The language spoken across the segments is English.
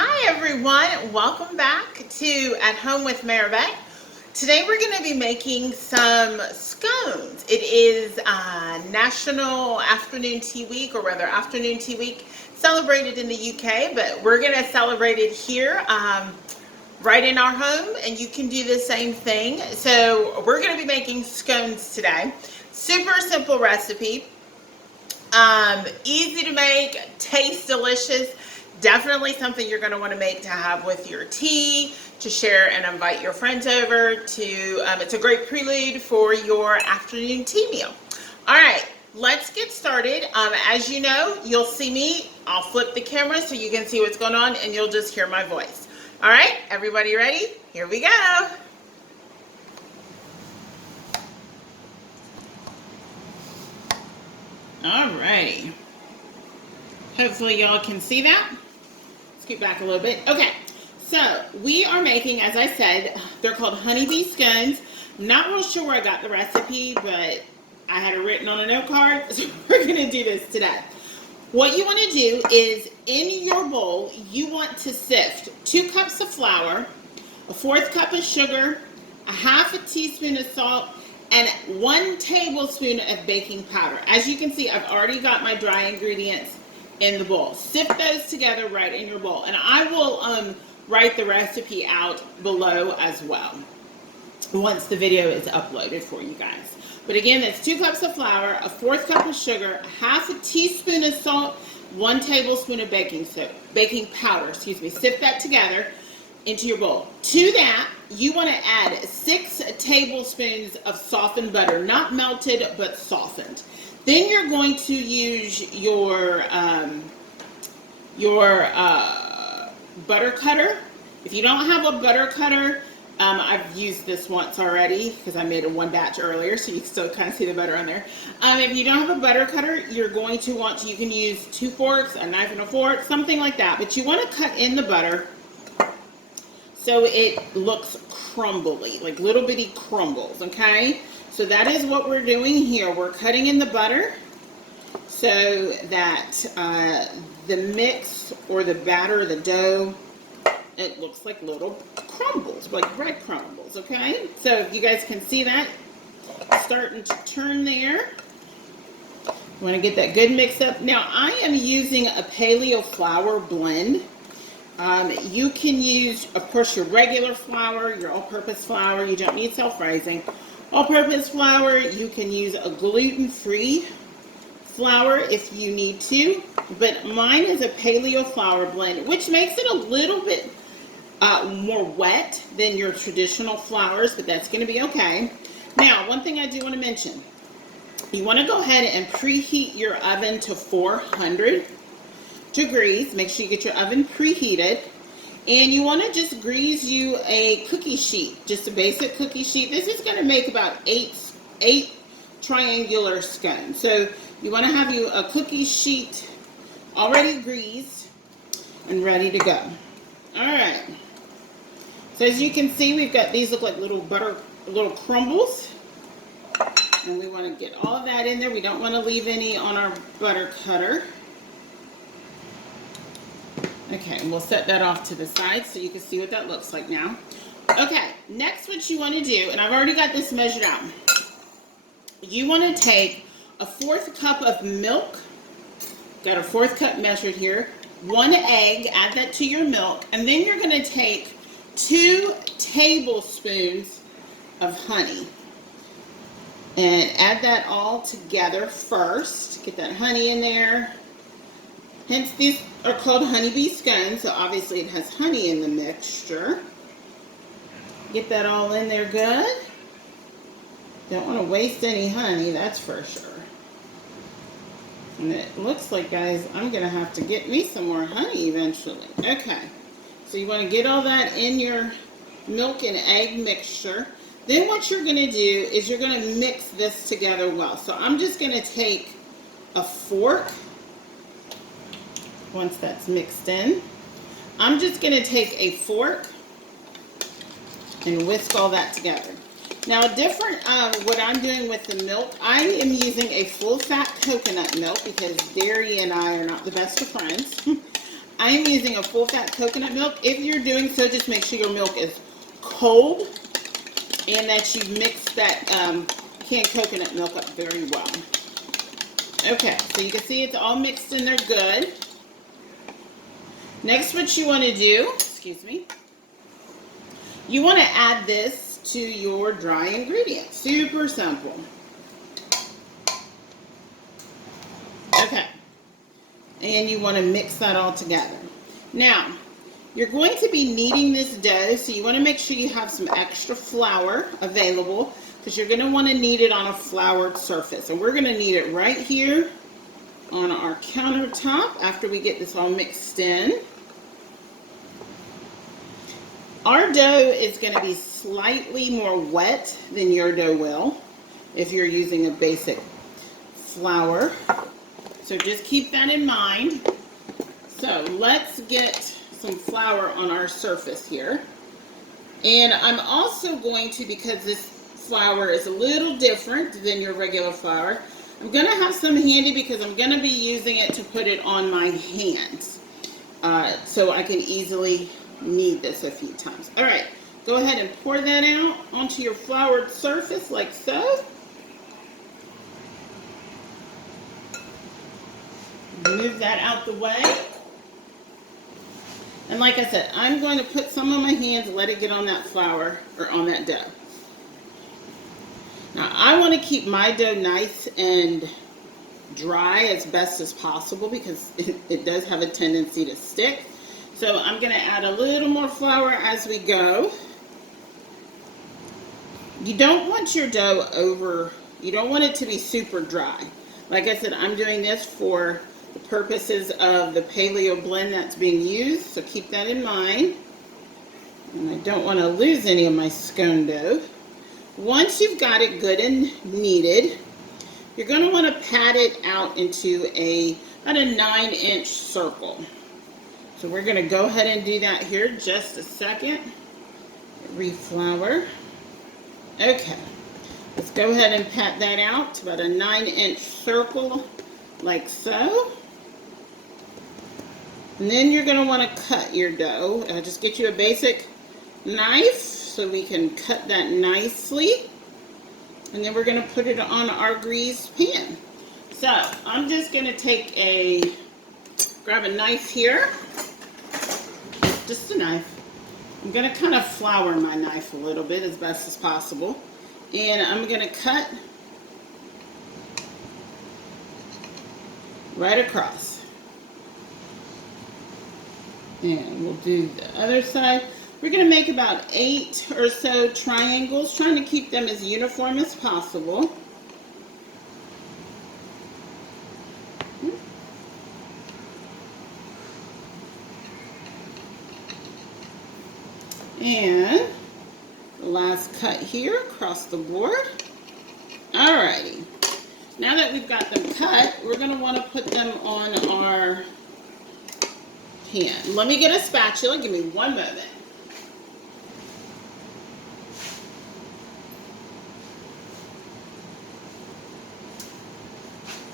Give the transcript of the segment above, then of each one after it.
Hi everyone, welcome back to At Home with Maribeth. Today we're going to be making some scones. It is National Afternoon Tea Week, or rather Afternoon Tea Week, celebrated in the UK, but we're going to celebrate it here right in our home, and you can do the same thing. So we're going to be making scones today. Super simple recipe, easy to make, tastes delicious. Definitely something you're going to want to make to have with your tea, to share and invite your friends over to. It's a great prelude for your afternoon tea meal. All right, let's get started. As you know, you'll see me. I'll flip the camera so you can see what's going on, and you'll just hear my voice. All right, everybody ready? Here we go. All righty. Hopefully y'all can see that. Scoot back a little bit. Okay, so we are making, as I said, they're called Honeybee Scones. I'm not real sure where I got the recipe, but I had it written on a note card, so we're going to do this today. What you want to do is, in your bowl, you want to sift 2 cups of flour, a 1/4 cup of sugar, a 1/2 teaspoon of salt, and 1 tablespoon of baking powder. As you can see, I've already got my dry ingredients in the bowl. Sift those together right in your bowl, and I will write the recipe out below as well once the video is uploaded for you guys. But again, that's 2 cups of flour, a 1/4 cup of sugar, a 1/2 teaspoon of salt, 1 tablespoon of baking powder. Sift that together into your bowl. To that, you want to add 6 tablespoons of softened butter, not melted but softened. Then you're going to use your butter cutter. If you don't have a butter cutter, I've used this once already because I made 1 batch earlier, so you can still kind of see the butter on there. If you don't have a butter cutter, you're going to want to, you can use 2 forks, a knife and a fork, something like that. But you want to cut in the butter so it looks crumbly, like little bitty crumbles, okay? So that is what we're doing here. We're cutting in the butter so that the mix or the batter, the dough, it looks like little crumbles, like bread crumbles, okay? So if you guys can see that, starting to turn there. You want to get that good mix up. Now I am using a paleo flour blend. You can use, of course, your regular flour, your all-purpose flour. You don't need self-rising. All-purpose flour, you can use a gluten-free flour if you need to, but mine is a paleo flour blend, which makes it a little bit more wet than your traditional flours, but that's going to be okay. Now, one thing I do want to mention, you want to go ahead and preheat your oven to 400 degrees. Make sure you get your oven preheated. And you want to just grease you a cookie sheet, just a basic cookie sheet. This is going to make about 8 triangular scones. So you want to have you a cookie sheet already greased and ready to go. All right. So as you can see, we've got these look like little crumbles. And we want to get all of that in there. We don't want to leave any on our butter cutter. Okay, and we'll set that off to the side so you can see what that looks like now. Okay, next what you want to do, and I've already got this measured out. You want to take a 1/4 cup of milk. Got a 1/4 cup measured here. 1 egg, add that to your milk. And then you're going to take 2 tablespoons of honey. And add that all together first. Get that honey in there. Hence, these are called Honeybee Scones, so obviously it has honey in the mixture. Get that all in there good. Don't want to waste any honey, that's for sure. And it looks like, guys, I'm going to have to get me some more honey eventually. Okay, so you want to get all that in your milk and egg mixture. Then what you're going to do is you're going to mix this together well. So I'm just going to take a fork. Once that's mixed in, I'm just going to take a fork and whisk all that together. Now, what I'm doing with the milk, I am using a full-fat coconut milk because dairy and I are not the best of friends. I am using a full fat coconut milk. If you're doing so, just make sure your milk is cold and that you mix that canned coconut milk up very well. Okay, so you can see it's all mixed in there good. Next, what you want to do, excuse me, you want to add this to your dry ingredients. Super simple. Okay, and you want to mix that all together. Now, you're going to be kneading this dough, so you want to make sure you have some extra flour available because you're going to want to knead it on a floured surface. And we're going to knead it right here on our countertop after we get this all mixed in. Our dough is going to be slightly more wet than your dough will if you're using a basic flour. So just keep that in mind. So let's get some flour on our surface here. And I'm also going to, because this flour is a little different than your regular flour, I'm going to have some handy because I'm going to be using it to put it on my hands. So I can easily knead this a few times. All right, go ahead and pour that out onto your floured surface like so. Move that out the way. And like I said, I'm going to put some on my hands, let it get on that flour or on that dough. Now I want to keep my dough nice and dry as best as possible because it does have a tendency to stick. So I'm going to add a little more flour as we go. You don't want your dough you don't want it to be super dry. Like I said, I'm doing this for the purposes of the paleo blend that's being used, so keep that in mind. And I don't want to lose any of my scone dough. Once you've got it good and kneaded, you're going to want to pat it out into about a 9-inch circle. So we're going to go ahead and do that here just a second. Reflour. Okay, let's go ahead and pat that out to about a 9-inch circle like so. And then you're going to want to cut your dough. Just get you a basic knife so we can cut that nicely. And then we're going to put it on our greased pan. So I'm just going to grab a knife here. Just a knife. I'm going to kind of flour my knife a little bit as best as possible. And I'm going to cut right across. And we'll do the other side. We're going to make about 8 or so triangles, trying to keep them as uniform as possible. And the last cut here across the board. Alrighty. Now that we've got them cut, we're going to want to put them on our pan. Let me get a spatula. Give me one moment.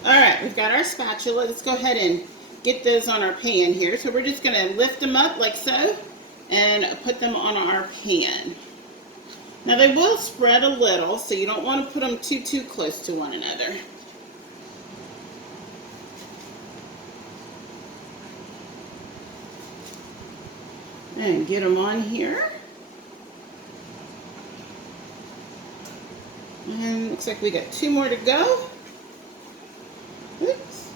Alright, we've got our spatula. Let's go ahead and get those on our pan here. So we're just going to lift them up like so and put them on our pan. Now they will spread a little, so you don't want to put them too close to one another. And get them on here. And looks like we got 2 more to go. Oops,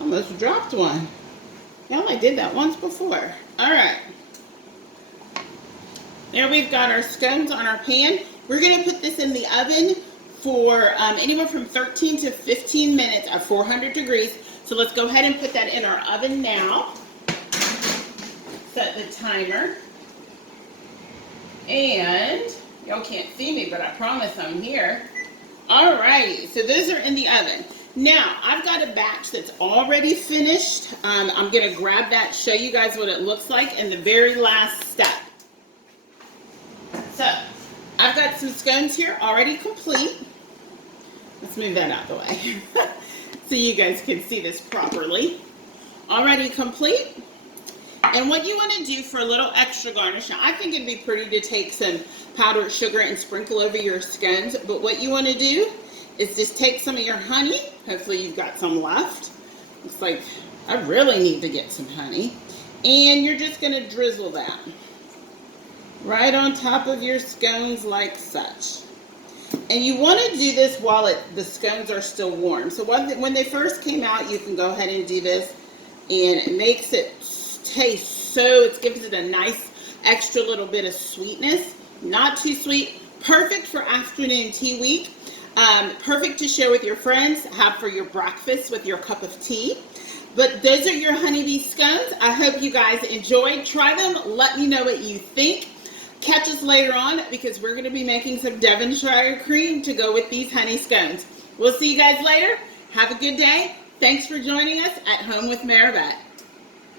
almost dropped one. Well, I did that once before. All right. There we've got our scones on our pan. We're going to put this in the oven for anywhere from 13 to 15 minutes at 400 degrees. So let's go ahead and put that in our oven now. Set the timer. And y'all can't see me, but I promise I'm here. Alrighty, so those are in the oven. Now, I've got a batch that's already finished. I'm going to grab that, show you guys what it looks like in the very last step. So, I've got some scones here already complete. Let's move that out of the way so you guys can see this properly. Already complete. And what you want to do for a little extra garnish, now I think it'd be pretty to take some powdered sugar and sprinkle over your scones, but what you want to do is just take some of your honey. Hopefully you've got some left. Looks like I really need to get some honey. And you're just going to drizzle that right on top of your scones like such. And you want to do this while the scones are still warm. So when they first came out, you can go ahead and do this, and it makes it taste so, it gives it a nice extra little bit of sweetness. Not too sweet. Perfect for afternoon tea week. Perfect to share with your friends, have for your breakfast with your cup of tea. But those are your Honeybee Scones. I hope you guys enjoyed. Try them. Let me know what you think. Catch us later on because we're going to be making some Devonshire cream to go with these honey scones. We'll see you guys later. Have a good day. Thanks for joining us at Home with Maribette.